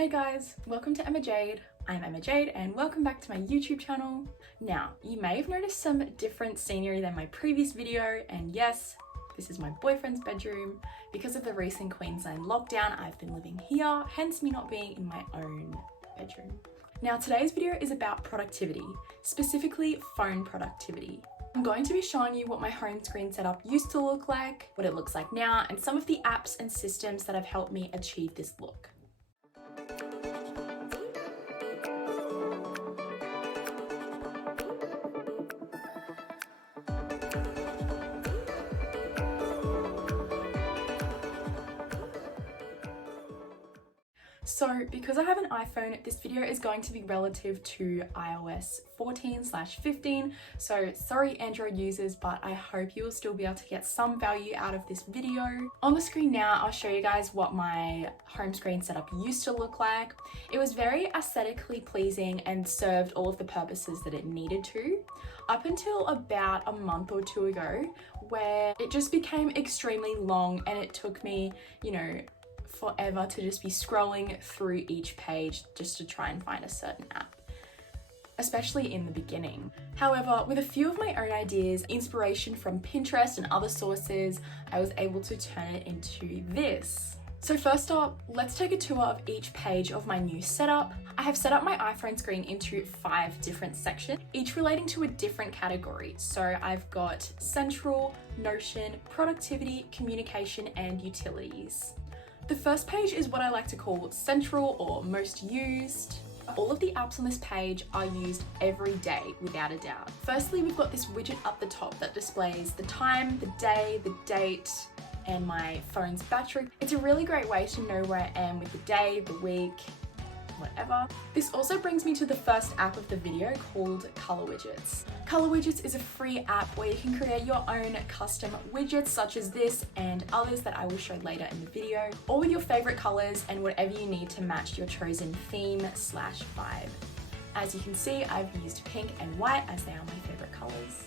Hey guys, welcome to Emma Jade. I'm Emma Jade and welcome back to my YouTube channel. Now, you may have noticed some different scenery than my previous video, and yes, this is my boyfriend's bedroom. Because of the recent Queensland lockdown, I've been living here, hence me not being in my own bedroom. Now, today's video is about productivity, specifically phone productivity. I'm going to be showing you what my home screen setup used to look like, what it looks like now, and some of the apps and systems that have helped me achieve this look. So because I have an iPhone, this video is going to be relative to iOS 14/15. So sorry Android users, but I hope you will still be able to get some value out of this video. On the screen now, I'll show you guys what my home screen setup used to look like. It was very aesthetically pleasing and served all of the purposes that it needed to, up until about a month or two ago, where it just became extremely long and it took me, forever to just be scrolling through each page just to try and find a certain app, especially in the beginning. However, with a few of my own ideas, inspiration from Pinterest and other sources, I was able to turn it into this. So first up, let's take a tour of each page of my new setup. I have set up my iPhone screen into 5 different sections, each relating to a different category. So I've got Central, Notion, Productivity, Communication, and Utilities. The first page is what I like to call Central or Most Used. All of the apps on this page are used every day, without a doubt. Firstly, we've got this widget up the top that displays the time, the day, the date, and my phone's battery. It's a really great way to know where I am with the day, the week, whatever. This also brings me to the first app of the video called Color Widgets. Color Widgets is a free app where you can create your own custom widgets such as this and others that I will show later in the video, all with your favorite colors and whatever you need to match your chosen theme/vibe. As you can see, I've used pink and white as they are my favorite colors.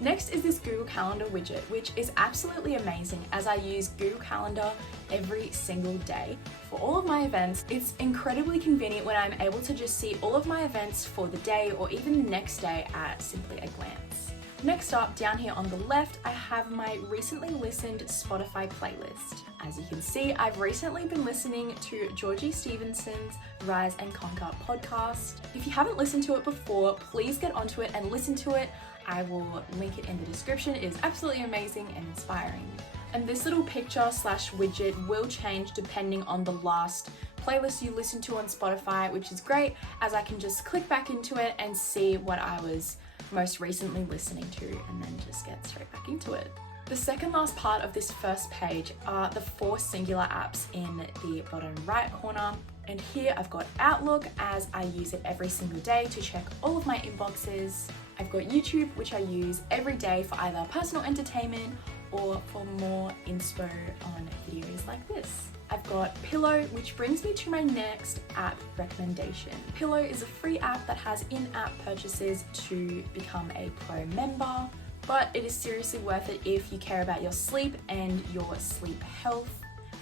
Next is this Google Calendar widget, which is absolutely amazing as I use Google Calendar every single day for all of my events. It's incredibly convenient when I'm able to just see all of my events for the day or even the next day at simply a glance. Next up, down here on the left, I have my recently listened Spotify playlist. As you can see, I've recently been listening to Georgie Stevenson's Rise and Conquer podcast. If you haven't listened to it before, please get onto it and listen to it. I will link it in the description. It is absolutely amazing and inspiring. And this little picture/widget will change depending on the last playlist you listen to on Spotify, which is great as I can just click back into it and see what I was most recently listening to and then just get straight back into it. The second last part of this first page are the 4 singular apps in the bottom right corner. And here I've got Outlook as I use it every single day to check all of my inboxes. I've got YouTube, which I use every day for either personal entertainment or for more inspo on videos like this. I've got Pillow, which brings me to my next app recommendation. Pillow is a free app that has in-app purchases to become a pro member, but it is seriously worth it if you care about your sleep and your sleep health,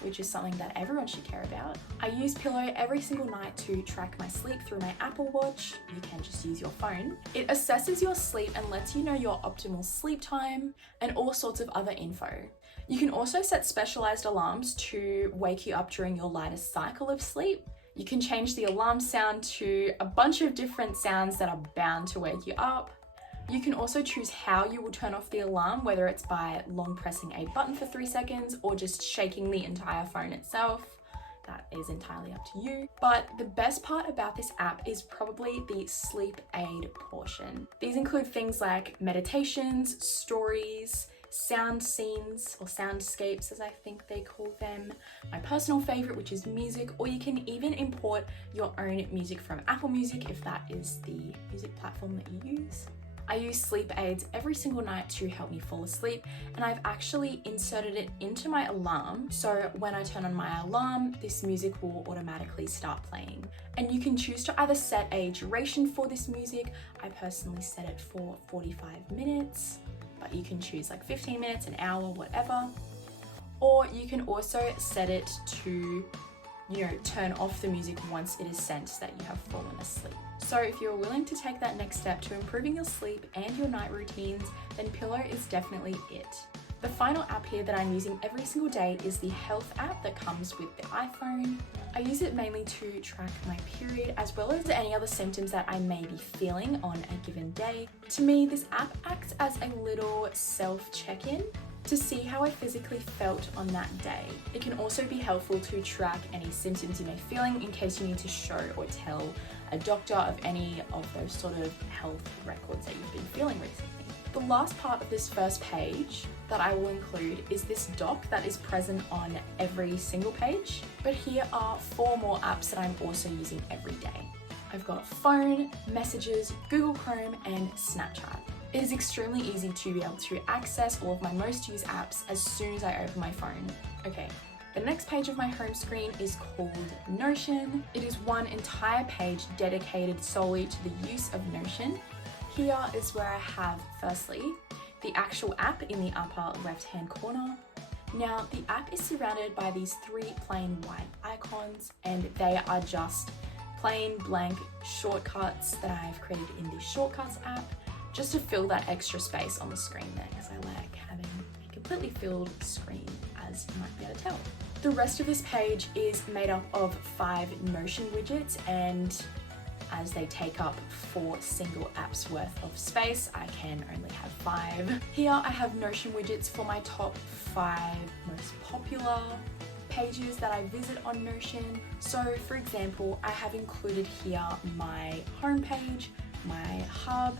which is something that everyone should care about. I use Pillow every single night to track my sleep through my Apple Watch. You can just use your phone. It assesses your sleep and lets you know your optimal sleep time and all sorts of other info. You can also set specialized alarms to wake you up during your lightest cycle of sleep. You can change the alarm sound to a bunch of different sounds that are bound to wake you up. You can also choose how you will turn off the alarm, whether it's by long pressing a button for 3 seconds or just shaking the entire phone itself. That is entirely up to you. But the best part about this app is probably the sleep aid portion. These include things like meditations, stories, sound scenes or soundscapes as I think they call them, my personal favorite, which is music, or you can even import your own music from Apple Music if that is the music platform that you use. I use sleep aids every single night to help me fall asleep, and I've actually inserted it into my alarm, so when I turn on my alarm, this music will automatically start playing. And you can choose to either set a duration for this music. I personally set it for 45 minutes, but you can choose like 15 minutes, an hour, whatever. Or you can also set it to turn off the music once it is sent that you have fallen asleep. So if you're willing to take that next step to improving your sleep and your night routines, then Pillow is definitely it. The final app here that I'm using every single day is the health app that comes with the iPhone. I use it mainly to track my period as well as any other symptoms that I may be feeling on a given day. To me, this app acts as a little self-check-in to see how I physically felt on that day. It can also be helpful to track any symptoms you may be feeling in case you need to show or tell a doctor of any of those sort of health records that you've been feeling recently. The last part of this first page that I will include is this doc that is present on every single page. But here are 4 more apps that I'm also using every day. I've got phone, messages, Google Chrome, and Snapchat. It is extremely easy to be able to access all of my most used apps as soon as I open my phone. Okay, the next page of my home screen is called Notion. It is one entire page dedicated solely to the use of Notion. Here is where I have, firstly, the actual app in the upper left-hand corner. Now, the app is surrounded by these 3 plain white icons, and they are just plain blank shortcuts that I've created in the Shortcuts app, just to fill that extra space on the screen there, because I like having a completely filled screen, as you might be able to tell. The rest of this page is made up of 5 Notion widgets, and as they take up 4 single apps worth of space, I can only have 5. Here I have Notion widgets for my top 5 most popular pages that I visit on Notion. So for example, I have included here my homepage, my hub,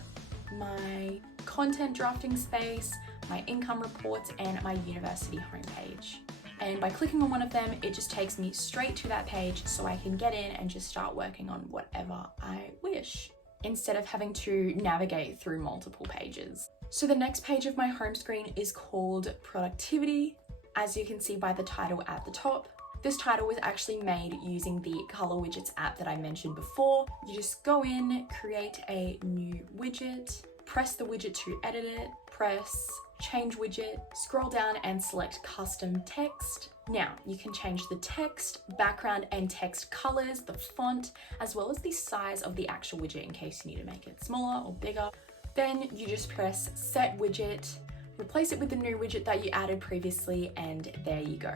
my content drafting space, my income reports, and my university homepage. And by clicking on one of them, it just takes me straight to that page so I can get in and just start working on whatever I wish, instead of having to navigate through multiple pages. So the next page of my home screen is called Productivity, as you can see by the title at the top. This title was actually made using the Color Widgets app that I mentioned before. You just go in, create a new widget, press the widget to edit it, press change widget, scroll down and select custom text. Now you can change the text, background and text colors, the font, as well as the size of the actual widget in case you need to make it smaller or bigger. Then you just press set widget, replace it with the new widget that you added previously, and there you go.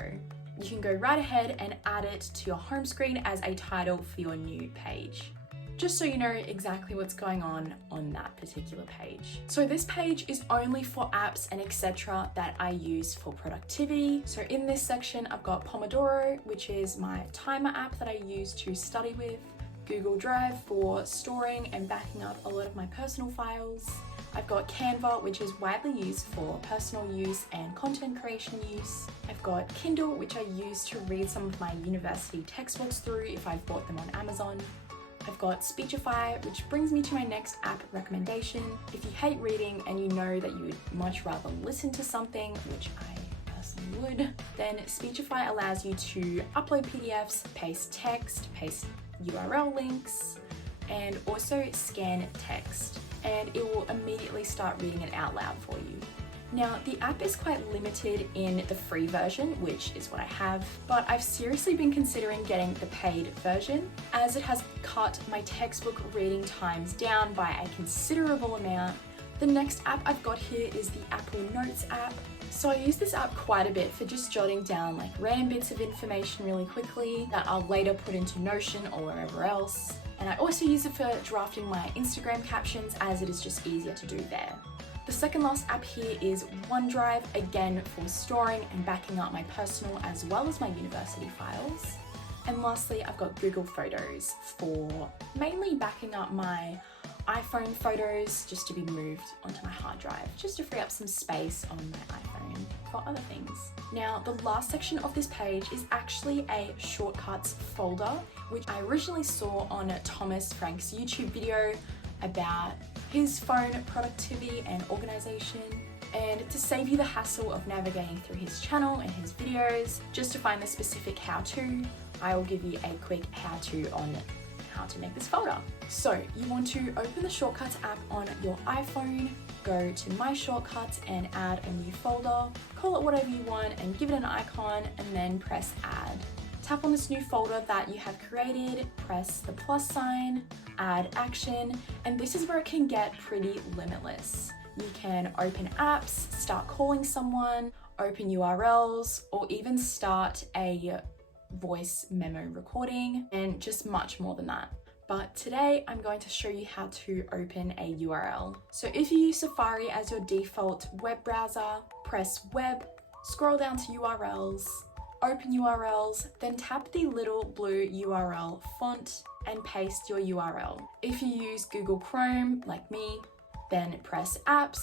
You can go right ahead and add it to your home screen as a title for your new page, just so you know exactly what's going on that particular page. So this page is only for apps and etc. that I use for productivity. So in this section, I've got Pomodoro, which is my timer app that I use to study with, Google Drive for storing and backing up a lot of my personal files. I've got Canva, which is widely used for personal use and content creation use. I've got Kindle, which I use to read some of my university textbooks through if I've bought them on Amazon. I've got Speechify, which brings me to my next app recommendation. If you hate reading and you know that you would much rather listen to something, which I personally would, then Speechify allows you to upload PDFs, paste text, paste URL links, and also scan text, and it will immediately start reading it out loud for you. Now, the app is quite limited in the free version, which is what I have, but I've seriously been considering getting the paid version, as it has cut my textbook reading times down by a considerable amount. The next app I've got here is the Apple Notes app. So I use this app quite a bit for just jotting down like random bits of information really quickly that I'll later put into Notion or wherever else. And I also use it for drafting my Instagram captions, as it is just easier to do there. The second last app here is OneDrive, again for storing and backing up my personal as well as my university files. And lastly, I've got Google Photos for mainly backing up my iPhone photos just to be moved onto my hard drive, just to free up some space on my iPhone for other things. Now, the last section of this page is actually a shortcuts folder, which I originally saw on Thomas Frank's YouTube video about his phone productivity and organization. And to save you the hassle of navigating through his channel and his videos, just to find the specific how-to, I will give you a quick how-to on how to make this folder. So you want to open the Shortcuts app on your iPhone, go to My Shortcuts and add a new folder, call it whatever you want and give it an icon, and then press add. Tap on this new folder that you have created, press the plus sign, add action, and this is where it can get pretty limitless. You can open apps, start calling someone, open URLs, or even start a voice memo recording, and just much more than that. But today I'm going to show you how to open a URL. So if you use Safari as your default web browser, press web, scroll down to URLs, open URLs, then tap the little blue URL font and paste your URL. If you use Google Chrome like me, then press apps,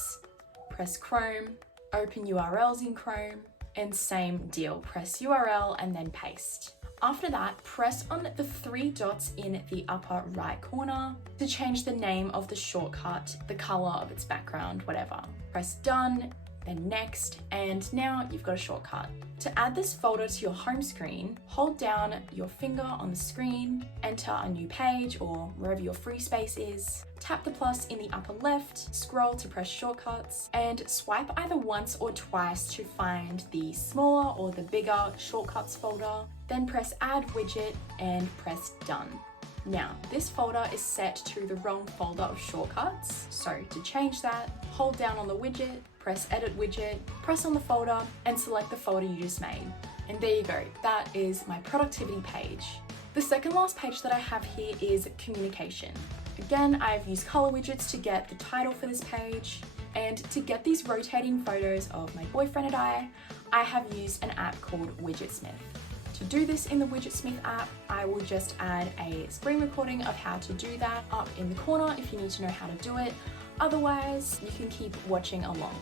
press Chrome, open URLs in Chrome, and same deal, press URL and then paste. After that, press on the 3 dots in the upper right corner to change the name of the shortcut, the color of its background, whatever. Press done, then next, and now you've got a shortcut. To add this folder to your home screen, hold down your finger on the screen, enter a new page or wherever your free space is, tap the plus in the upper left, scroll to press shortcuts, and swipe either once or twice to find the smaller or the bigger shortcuts folder, then press add widget and press done. Now, this folder is set to the wrong folder of shortcuts, so to change that, hold down on the widget, press edit widget, press on the folder, and select the folder you just made. And there you go, that is my productivity page. The second last page that I have here is communication. Again, I've used color widgets to get the title for this page, and to get these rotating photos of my boyfriend and I have used an app called Widgetsmith. To do this in the Widgetsmith app, I will just add a screen recording of how to do that up in the corner if you need to know how to do it. Otherwise, you can keep watching along.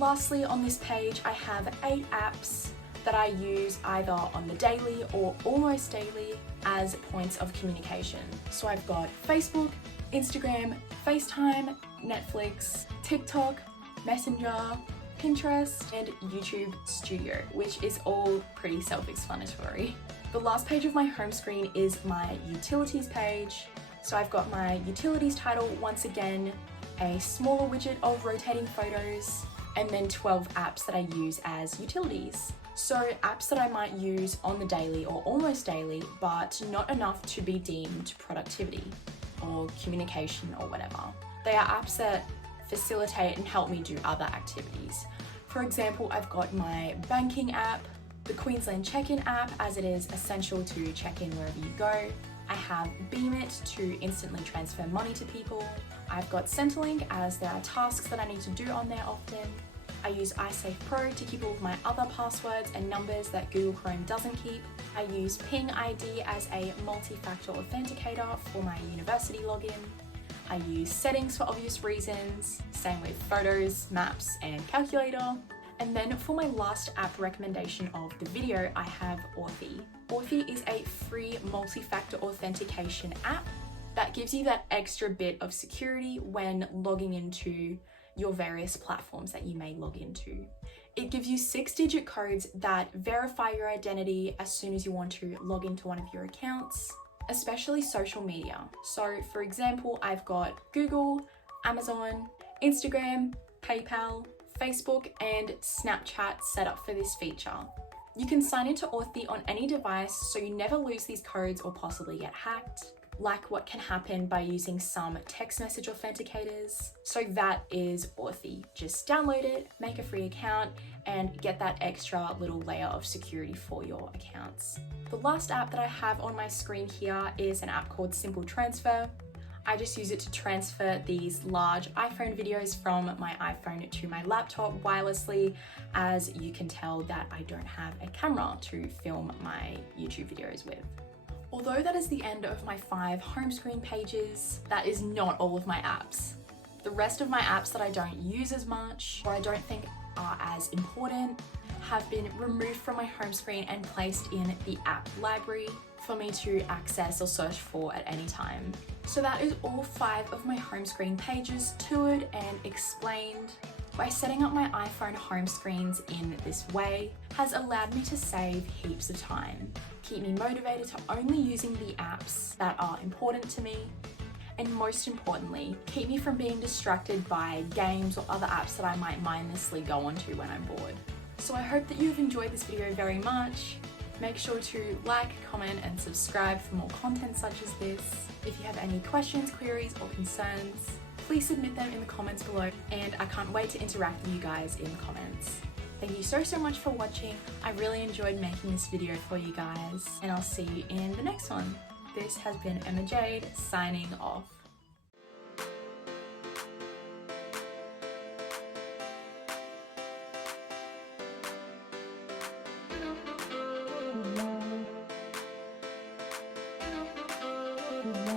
Lastly, on this page, I have 8 apps that I use either on the daily or almost daily as points of communication. So I've got Facebook, Instagram, FaceTime, Netflix, TikTok, Messenger, Pinterest, and YouTube Studio, which is all pretty self-explanatory. The last page of my home screen is my utilities page. So I've got my utilities title once again, a smaller widget of rotating photos, and then 12 apps that I use as utilities. So apps that I might use on the daily or almost daily, but not enough to be deemed productivity or communication or whatever. They are apps that facilitate and help me do other activities. For example, I've got my banking app, the Queensland check-in app, as it is essential to check in wherever you go. I have Beamit to instantly transfer money to people. I've got Centrelink as there are tasks that I need to do on there often. I use iSafe Pro to keep all of my other passwords and numbers that Google Chrome doesn't keep. I use Ping ID as a multi-factor authenticator for my university login. I use settings for obvious reasons, same with photos, maps, and calculator. And then for my last app recommendation of the video, I have Authy. Authy is a free multi-factor authentication app that gives you that extra bit of security when logging into your various platforms that you may log into. It gives you 6-digit codes that verify your identity as soon as you want to log into one of your accounts, especially social media. So for example, I've got Google, Amazon, Instagram, PayPal, Facebook, and Snapchat set up for this feature. You can sign into Authy on any device so you never lose these codes or possibly get hacked, like what can happen by using some text message authenticators. So that is Authy. Just download it, make a free account, and get that extra little layer of security for your accounts. The last app that I have on my screen here is an app called Simple Transfer. I just use it to transfer these large iPhone videos from my iPhone to my laptop wirelessly, as you can tell that I don't have a camera to film my YouTube videos with. Although that is the end of my 5 home screen pages, that is not all of my apps. The rest of my apps that I don't use as much, or I don't think are as important, have been removed from my home screen and placed in the app library for me to access or search for at any time. So that is all 5 of my home screen pages toured and explained. By setting up my iPhone home screens in this way has allowed me to save heaps of time, keep me motivated to only using the apps that are important to me, and most importantly, keep me from being distracted by games or other apps that I might mindlessly go onto when I'm bored. So I hope that you've enjoyed this video very much. Make sure to like, comment and subscribe for more content such as this. If you have any questions, queries or concerns, please submit them in the comments below, and I can't wait to interact with you guys in the comments. Thank you so much for watching. I really enjoyed making this video for you guys, and I'll see you in the next one. This has been Emma Jade signing off. Mm-hmm.